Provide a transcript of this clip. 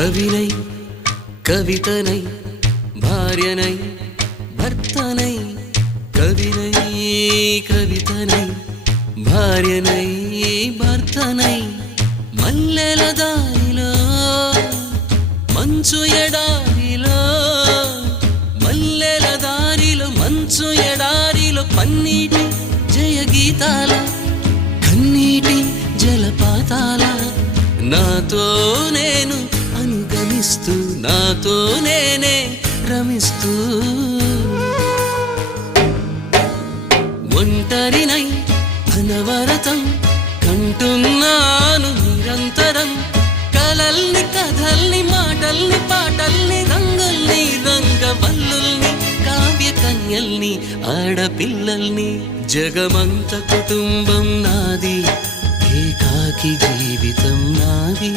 కవినై కవితనై భార్యనై భర్తనై కవినై కవితనై భార్యనై భర్తనై మల్లెల దారిలో మంచు ఎడారిలో మల్లెల దారిలో మంచు ఎడారిలో పన్నీటి జయగీతాల కన్నీటి జలపాతాల నాతో నేను అనుగమిస్తూ నాతో నేనే రమిస్తూ ఒంటరినై అనవరతం కంటున్నాను నిరంతరం కలల్ని కథల్ని మాటల్ని పాటల్ని రంగుల్ని రంగవల్లుల్ని కావ్య కన్యల్ని ఆడపిల్లల్ని జగమంత కుటుంబం నాది ఏకాకి జీవితం నాది